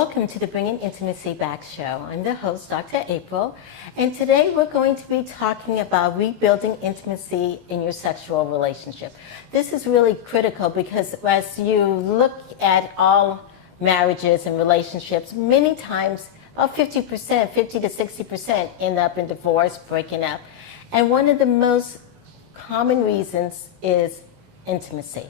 Welcome to the Bringing Intimacy Back show. I'm the host, Dr. April, and today we're going to be talking about rebuilding intimacy in your sexual relationship. This is really critical because as you look at all marriages and relationships, many times about 50%, 50 to 60% end up in divorce, breaking up. And one of the most common reasons is intimacy.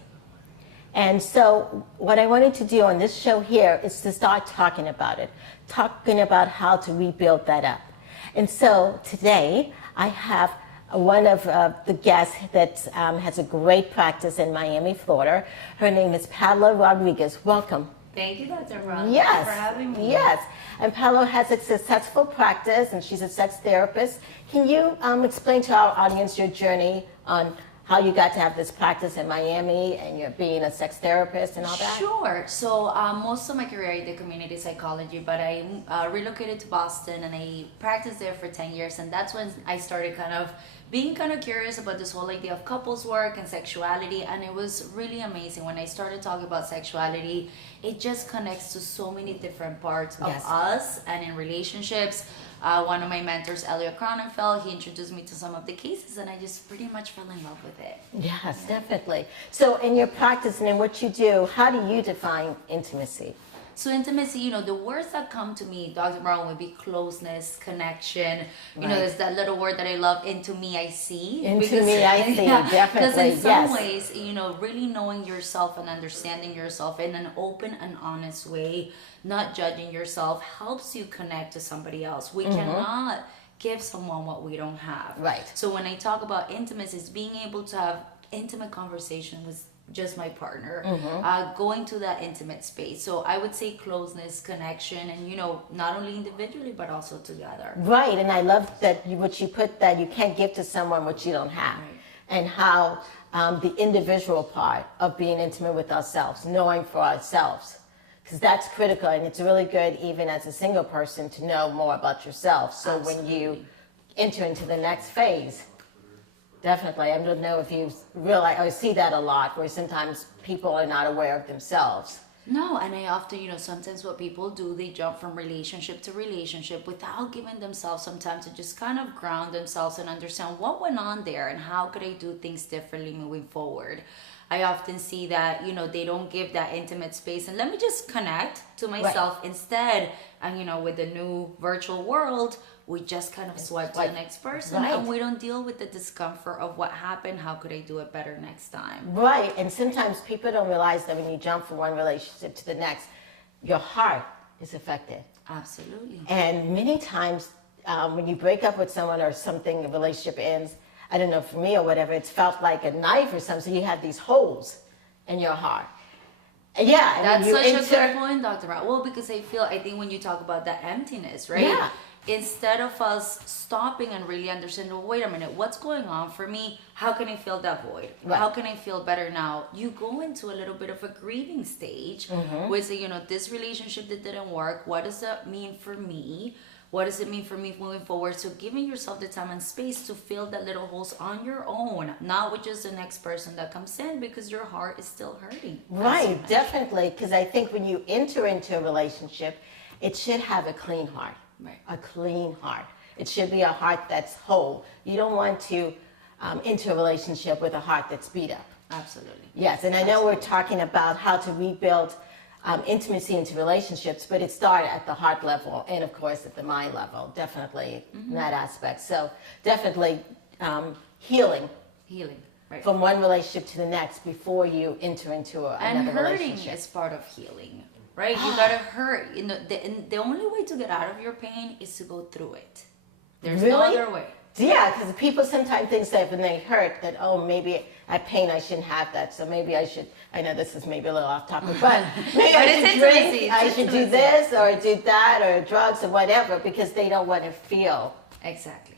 And so what I wanted to do on this show here is to start talking about it, talking about how to rebuild that up. And so today I have one of the guests that has a great practice in Miami, Florida. Her name is Paola Rodriguez. Welcome. Thank you, Dr. Ron. Yes. Thank you for having me. Yes. And Paola has a successful practice, and she's a sex therapist. Can you explain to our audience your journey on how you got to have this practice in Miami and you're being a sex therapist and all that? Sure. So most of my career I did community psychology, but I relocated to Boston and I practiced there for 10 years. And that's when I started being curious about this whole idea of couples work and sexuality. And it was really amazing when I started talking about sexuality. It just connects to so many different parts of us and in relationships. One of my mentors, Elliot Cronenfeld, he introduced me to some of the cases and I just pretty much fell in love with it. Yes, definitely. So in your practice and in what you do, how do you define intimacy? So intimacy, the words that come to me, Dr. Brown, would be closeness, connection. There's that little word that I love, into me I see. Into me I see, definitely, because in some ways, really knowing yourself and understanding yourself in an open and honest way, not judging yourself, helps you connect to somebody else. We cannot give someone what we don't have. Right. So when I talk about intimacy, it's being able to have intimate conversation with just my partner, going to that intimate space. So I would say closeness, connection, and not only individually but also together. Right, and I love that what you put, that you can't give to someone what you don't have, and how the individual part of being intimate with ourselves, knowing for ourselves, because that's critical, and it's really good even as a single person to know more about yourself. So when you enter into the next phase. Definitely. I don't know if you realize, I see that a lot, where sometimes people are not aware of themselves. No, and I often, sometimes what people do, they jump from relationship to relationship without giving themselves some time to just ground themselves and understand what went on there and how could I do things differently moving forward. I often see that, they don't give that intimate space and let me just connect to myself instead. And, with the new virtual world, we just swipe to the next person and we don't deal with the discomfort of what happened. How could I do it better next time? Right. And sometimes people don't realize that when you jump from one relationship to the next, your heart is affected. Absolutely. And many times when you break up with someone or something, a relationship ends, I don't know, for me or whatever, it's felt like a knife or something. So you have these holes in your heart. Yeah. That's such a good point, Dr. Brown. Well, because I think when you talk about that emptiness, right? Yeah. Instead of us stopping and really understanding, well, wait a minute, what's going on for me? How can I fill that void? Right. How can I feel better now? You go into a little bit of a grieving stage where say, this relationship that didn't work, what does that mean for me? What does it mean for me moving forward? So giving yourself the time and space to fill that little holes on your own, not with just the next person that comes in, because your heart is still hurting. Right, definitely. Because I think when you enter into a relationship, it should have a clean heart. Right. A clean heart. It should be a heart that's whole. You don't want to enter a relationship with a heart that's beat up. Absolutely. Yes, and I know we're talking about how to rebuild intimacy into relationships, but it started at the heart level and, of course, at the mind level, definitely in that aspect. So definitely healing. Healing. Right. From one relationship to the next before you enter into another relationship. And hurting is part of healing. Right? You gotta hurt. The only way to get out of your pain is to go through it. There's no other way. Yeah, because people sometimes think that when they hurt that, oh, maybe at pain I shouldn't have that, so maybe I should, I know this is maybe a little off topic, but maybe I should drink, I should do this or do that or drugs or whatever, because they don't want to feel. Exactly.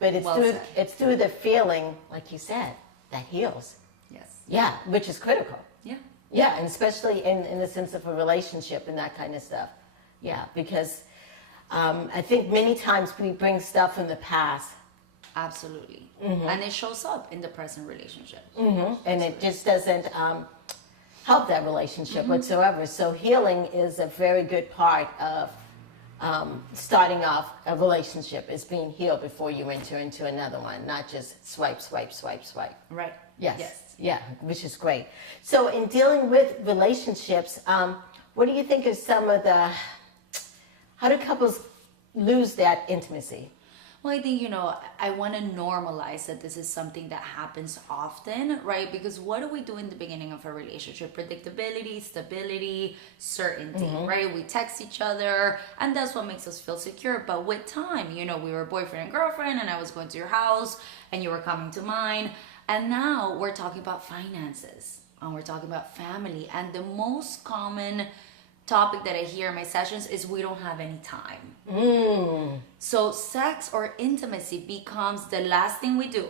But it's through the feeling, like you said, that heals. Yes. Yeah, which is critical. Yeah. Yeah, and especially in the sense of a relationship and that kind of stuff. Yeah, because I think many times we bring stuff from the past. Absolutely. And it shows up in the present relationship. And it just doesn't, help that relationship whatsoever. So healing is a very good part of starting off a relationship, is being healed before you enter into another one, not just swipe, swipe, swipe, swipe. Right. Yes. Yeah, which is great. So in dealing with relationships, what do you think is some of the, how do couples lose that intimacy? Well, I think, I want to normalize that this is something that happens often, right? Because what do we do in the beginning of a relationship? Predictability, stability, certainty, right? We text each other, and that's what makes us feel secure. But with time, we were boyfriend and girlfriend, and I was going to your house, and you were coming to mine. And now we're talking about finances, and we're talking about family. And the most common topic that I hear in my sessions is we don't have any time. So sex or intimacy becomes the last thing we do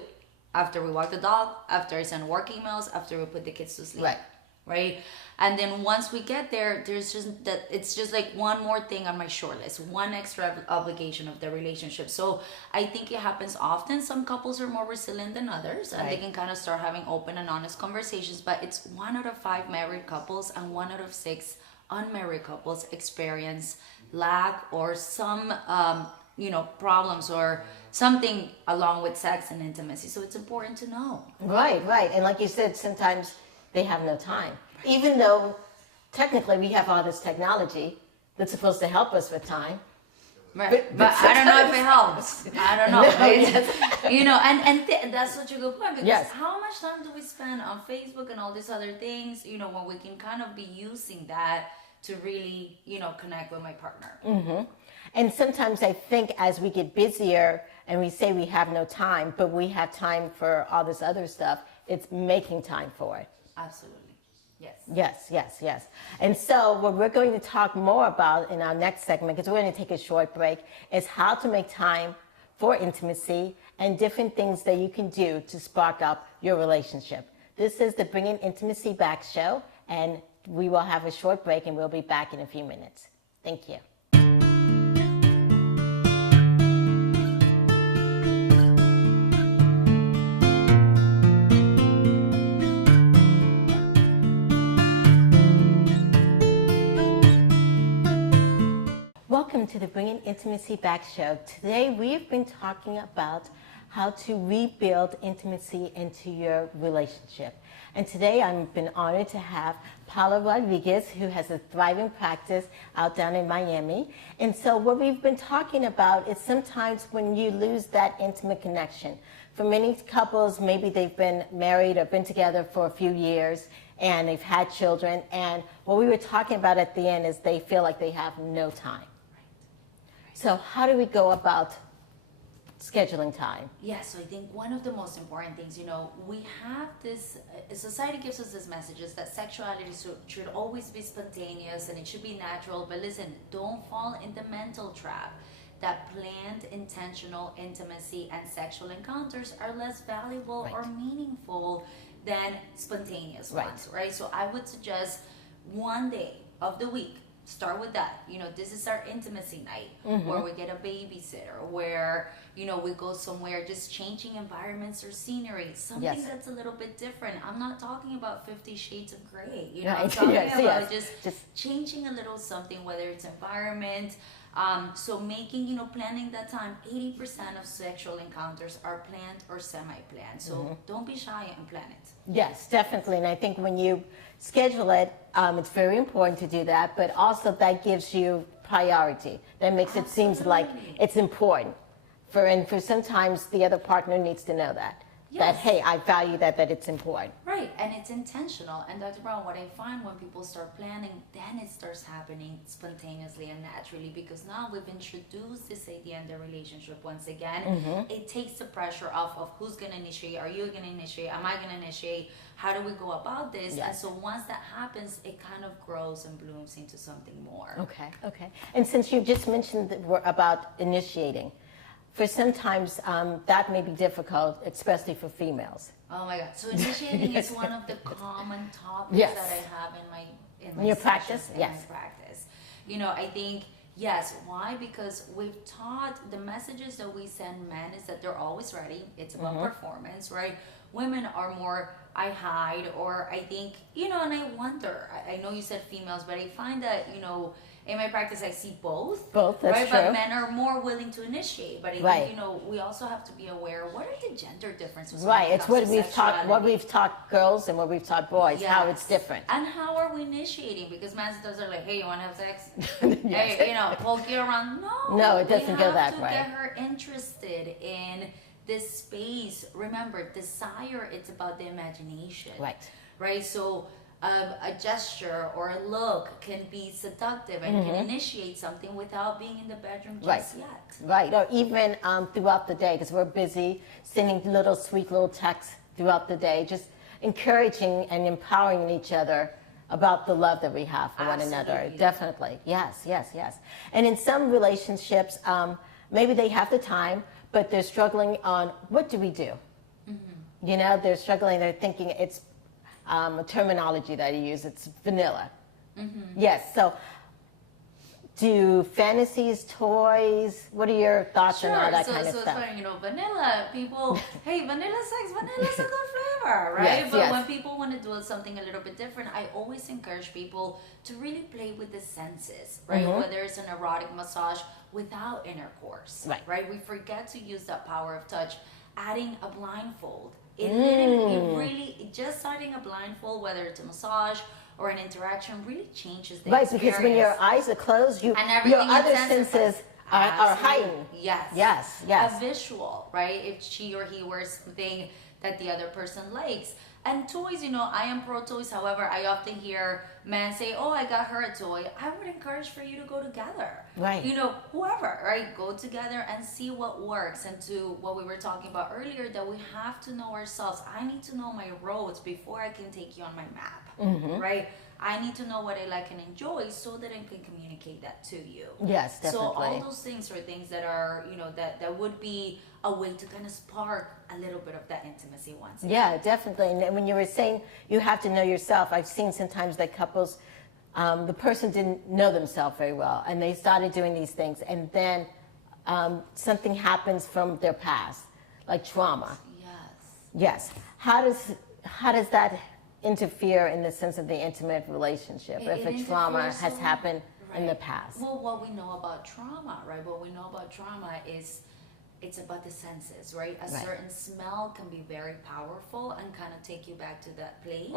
after we walk the dog, after I send work emails, after we put the kids to sleep. Right? And then once we get there, it's just like one more thing on my short list, one extra obligation of the relationship. So I think it happens often. Some couples are more resilient than others, and they can kind of start having open and honest conversations. But it's 1 out of 5 married couples and 1 out of 6 unmarried couples experience lack or some problems or something along with sex and intimacy. So it's important to know. Right. And like you said, sometimes they have no time, even though technically we have all this technology that's supposed to help us with time. Right. But I don't know if it helps. I don't know. And that's such a good point, because how much time do we spend on Facebook and all these other things, when we can kind of be using that to really, connect with my partner. And sometimes I think as we get busier and we say we have no time, but we have time for all this other stuff, it's making time for it. Absolutely. Yes. And so what we're going to talk more about in our next segment, because we're going to take a short break, is how to make time for intimacy and different things that you can do to spark up your relationship. This is the Bringing Intimacy Back show, and we will have a short break and we'll be back in a few minutes. Thank you. Welcome to the Bringing Intimacy Back show. Today we've been talking about how to rebuild intimacy into your relationship. And today I've been honored to have Paula Rodriguez, who has a thriving practice out down in Miami. And so what we've been talking about is sometimes when you lose that intimate connection. For many couples, maybe they've been married or been together for a few years and they've had children. And what we were talking about at the end is they feel like they have no time. So how do we go about scheduling time? So I think one of the most important things, we have this, society gives us these messages that sexuality should always be spontaneous and it should be natural. But listen, don't fall in the mental trap that planned, intentional intimacy and sexual encounters are less valuable or meaningful than spontaneous ones, right? So I would suggest one day of the week, start with that. This is our intimacy night, where we get a babysitter, where, we go somewhere, just changing environments or scenery, something that's a little bit different. I'm not talking about 50 Shades of Grey, I'm talking about just changing a little something, whether it's environment. So making, planning that time. 80% of sexual encounters are planned or semi-planned. So don't be shy and plan it. Yes, definitely. And I think when you schedule it, it's very important to do that, but also that gives you priority. That makes it seem like it's important. For sometimes the other partner needs to know that. That, hey, I value that it's important. Right, and it's intentional. And Dr. Brown, what I find when people start planning, then it starts happening spontaneously and naturally, because now we've introduced this idea in the relationship once again. It takes the pressure off of who's going to initiate. Are you going to initiate? Am I going to initiate? How do we go about this? And so once that happens, it kind of grows and blooms into something more. Okay. And since you just mentioned about initiating, for sometimes that may be difficult, especially for females. Oh my God! So initiating is one of the common topics that I have in my your practice. My practice. I think Why? Because we've taught the messages that we send men is that they're always ready. It's about performance, right? Women are more I hide, or I think, and I wonder. I know you said females, but I find that, in my practice, I see both. Both, that's right? true. But men are more willing to initiate. But I Right. think, we also have to be aware, what are the gender differences? Right. when it It's comes what to we've sexuality? taught girls and what we've taught boys, how it's Yes. different. And how are we initiating? Because masters are like, hey, you want to have sex? Yes. Hey, poke it around. No, it doesn't go that We way. have to get her interested in this space. Remember, desire, it's about the imagination. Right. Right? So a gesture or a look can be seductive and can initiate something without being in the bedroom just yet. Right. Or even throughout the day, because we're busy sending sweet little texts throughout the day, just encouraging and empowering each other about the love that we have for one another. Absolutely. Definitely. Yes, yes, yes. And in some relationships, maybe they have the time, but they're struggling on what do we do? They're struggling, they're thinking it's a terminology that I use, it's vanilla. Yes, so do fantasies, toys, what are your thoughts on all that kind of so stuff? it's funny, vanilla, people, hey, vanilla sex, vanilla's a good flavor, right? Yes, but yes. when people want to do something a little bit different, I always encourage people to really play with the senses, right? Whether it's an erotic massage without intercourse, right? We forget to use that power of touch, adding a blindfold. It really, just starting a blindfold, whether it's a massage or an interaction, really changes the Right, experience. because when your eyes are closed, your other senses are heightened. Yes. Yes, yes. A visual, right? If she or he wears something that the other person likes. And toys, I am pro toys. However, I often hear men say, oh, I got her a toy. I would encourage for you to go together. Right. Whoever, right? Go together and see what works. And to what we were talking about earlier, that we have to know ourselves. I need to know my roads before I can take you on my map, right? I need to know what I like and enjoy so that I can communicate that to you. Yes, definitely. So all those things are things that are, that would be a way to kind of spark a little bit of that intimacy once again. Yeah, definitely. And when you were saying you have to know yourself, I've seen sometimes that couples, the person didn't know themselves very well, and they started doing these things, and then something happens from their past, like trauma. Yes. Yes. How does that interfere in the sense of the intimate relationship if a trauma has happened in the past? Well, what we know about trauma, right? What we know about trauma is it's about the senses, right? A certain smell can be very powerful and kind of take you back to that place.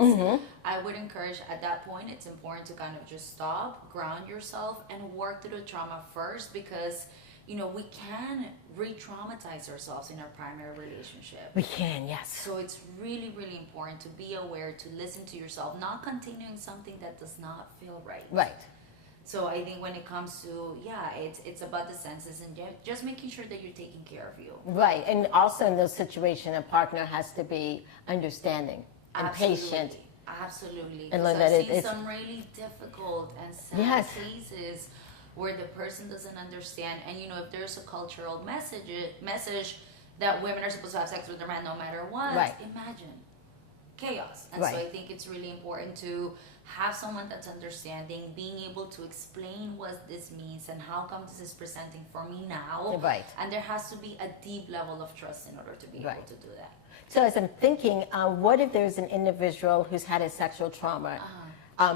I would encourage at that point, it's important to kind of just stop, ground yourself, and work through the trauma first, because we can re-traumatize ourselves in our primary relationship. We can, yes. So it's really, really important to be aware, to listen to yourself, not continuing something that does not feel right. Right. So I think when it comes to, it's about the senses and just making sure that you're taking care of you. Right. And also in those situations, a partner has to be understanding and patient. Absolutely. And Because that I've seen it's some really difficult and sad cases where the person doesn't understand. And if there's a cultural message that women are supposed to have sex with their man no matter what, imagine chaos. And so I think it's really important to have someone that's understanding, being able to explain what this means and how come this is presenting for me now. Right. And there has to be a deep level of trust in order to be able to do that. So as I'm thinking, what if there's an individual who's had a sexual trauma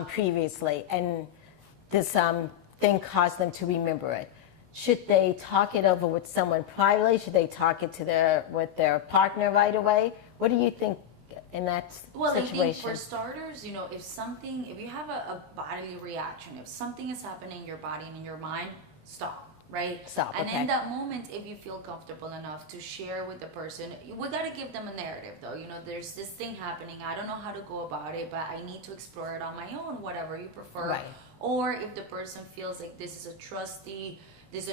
previously, and this thing caused them to remember it? Should they talk it over with someone privately? Should they talk it with their partner right away? What do you think in that situation? I think for starters, if you have a bodily reaction, if something is happening in your body and in your mind, stop, right? Stop, and in that moment, if you feel comfortable enough to share with the person, we got to give them a narrative though. There's this thing happening, I don't know how to go about it, but I need to explore it on my own, whatever you prefer. Right. Or if the person feels like this is a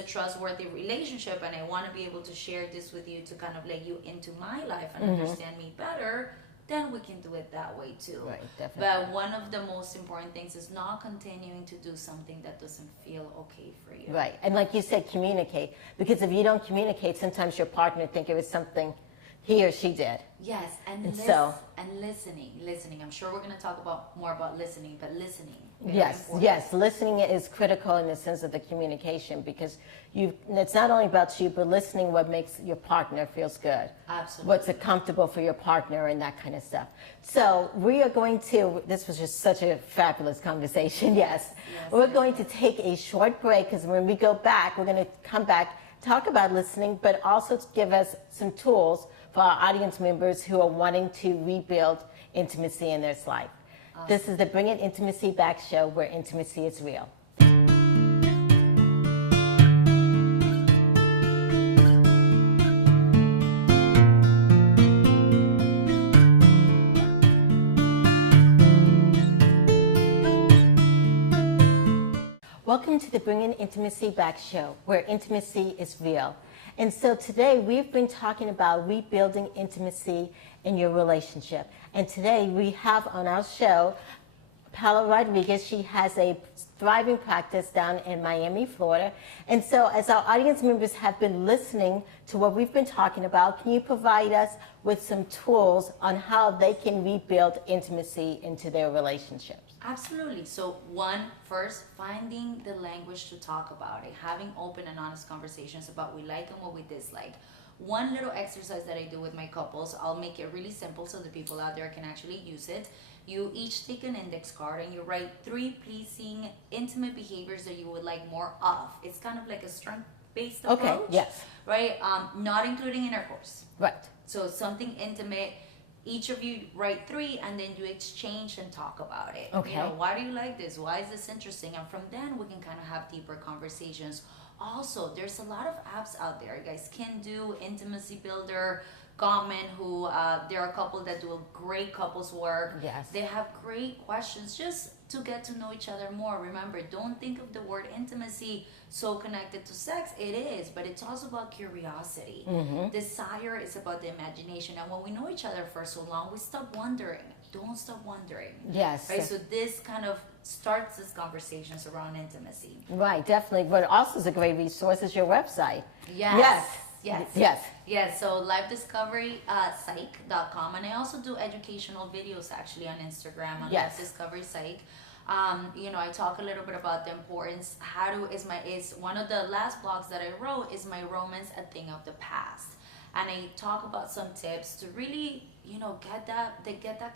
trustworthy relationship and I want to be able to share this with you to kind of let you into my life and understand me better, then we can do it that way too. Right, definitely. But one of the most important things is not continuing to do something that doesn't feel okay for you. Right. And like you said, communicate. Because if you don't communicate, sometimes your partner think it was something he or she did. Yes, and listening. I'm sure we're going to talk more about listening, but listening. Yes. Listening is critical in the sense of the communication, because it's not only about you, but listening what makes your partner feels good. Absolutely. What's comfortable for your partner and that kind of stuff. So we are going to, this was just such a fabulous conversation, yes. We're going to take a short break, because when we go back, we're going to come back, talk about listening, but also to give us some tools for our audience members who are wanting to rebuild intimacy in their life. Awesome. This is the Bringing Intimacy Back show, where intimacy is real. Welcome to the Bringing Intimacy Back show, where intimacy is real. And so today we've been talking about rebuilding intimacy in your relationship. And today we have on our show Paula Rodriguez. She has a thriving practice down in Miami, Florida. And so as our audience members have been listening to what we've been talking about, can you provide us with some tools on how they can rebuild intimacy into their relationships? Absolutely. So first, finding the language to talk about it, having open and honest conversations about what we like and what we dislike. One little exercise that I do with my couples, I'll make it really simple so the people out there can actually use it. You each take an index card and you write 3 pleasing, intimate behaviors that you would like more of. It's kind of like a strength-based approach. Okay, yes. Right? Not including intercourse. Right. So something intimate. Each of you write 3, and then you exchange and talk about it. Okay. Why do you like this? Why is this interesting? And from then, we can kind of have deeper conversations. Also, there's a lot of apps out there. You guys can do Intimacy Builder, Gottman, who there are a couple that do a great couples work. Yes. They have great questions just to get to know each other more. Remember, don't think of the word intimacy so connected to sex. It is, but it's also about curiosity. Mm-hmm. Desire is about the imagination. And when we know each other for so long, we stop wondering. Don't stop wondering. Yes. Right? So this kind of starts these conversations around intimacy. Right, definitely. But also is a great resource is your website. Yes. So livediscoverypsych.com, and I also do educational videos actually on Instagram on Live Discovery Psych. I talk a little bit about the importance. Is one of the last blogs that I wrote is my romance a thing of the past, and I talk about some tips to really get that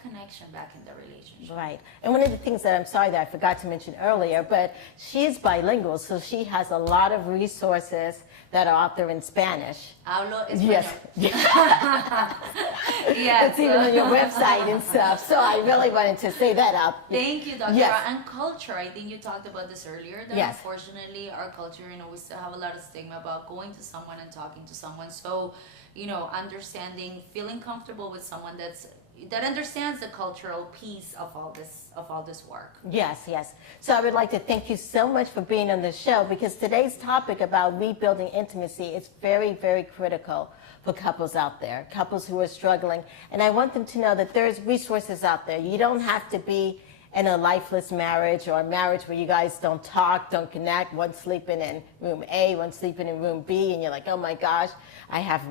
connection back in the relationship. Right. And one of the things that I'm sorry that I forgot to mention earlier, but she is bilingual, so she has a lot of resources that are out there in Spanish. Hablo español. Yes. It's even on your website and stuff. So I really wanted to say that out. Thank you, Dr. Yes. And culture, I think you talked about this earlier, that unfortunately our culture, we still have a lot of stigma about going to someone and talking to someone. So, understanding, feeling comfortable with someone that understands the cultural piece of all this work. Yes. So I would like to thank you so much for being on the show, because today's topic about rebuilding intimacy is very, very critical for couples out there, couples who are struggling. And I want them to know that there's resources out there. You don't have to be in a lifeless marriage or a marriage where you guys don't talk, don't connect, one sleeping in room A, one sleeping in room B, and you're like, oh my gosh, I have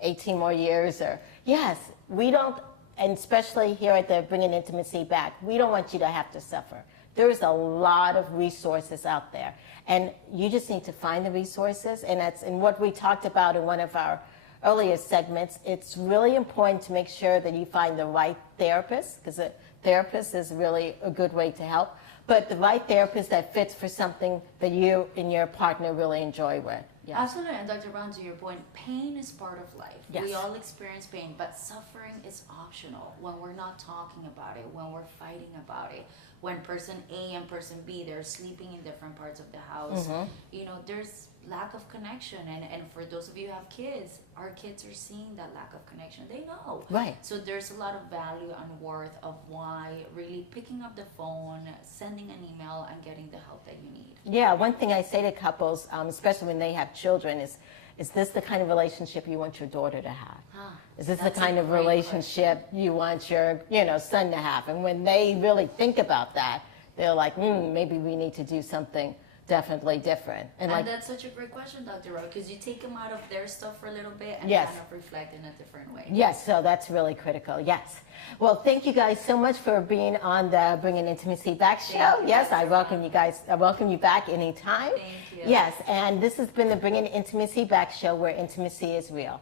18 more years? Or yes, we don't. And especially here at the Bringing Intimacy Back, we don't want you to have to suffer. There's a lot of resources out there. And you just need to find the resources. And that's in what we talked about in one of our earlier segments. It's really important to make sure that you find the right therapist, because a therapist is really a good way to help. But the right therapist that fits for something that you and your partner really enjoy with. Yes. Absolutely. And Dr. Brown, to your point, pain is part of life. Yes. We all experience pain, but suffering is optional when we're not talking about it, when we're fighting about it, when person A and person B, they're sleeping in different parts of the house. Mm-hmm. There's lack of connection. And for those of you who have kids, our kids are seeing that lack of connection. They know. Right. So there's a lot of value and worth of why really picking up the phone, sending an email, and getting the help that you need. Yeah, one thing I say to couples, especially when they have children, is this the kind of relationship you want your daughter to have? Is this the kind of relationship you want your son to have? And when they really think about that, they're like, maybe we need to do something definitely different. And that's such a great question, Dr. Rowe, because you take them out of their stuff for a little bit and Yes. kind of reflect in a different way. Yes, so that's really critical. Yes. Well, thank you guys so much for being on the Bringing Intimacy Back show. Thank you, Yes, Dr. I welcome you guys. I welcome you back anytime. Thank you. Yes, and this has been the Bringing Intimacy Back show, where intimacy is real.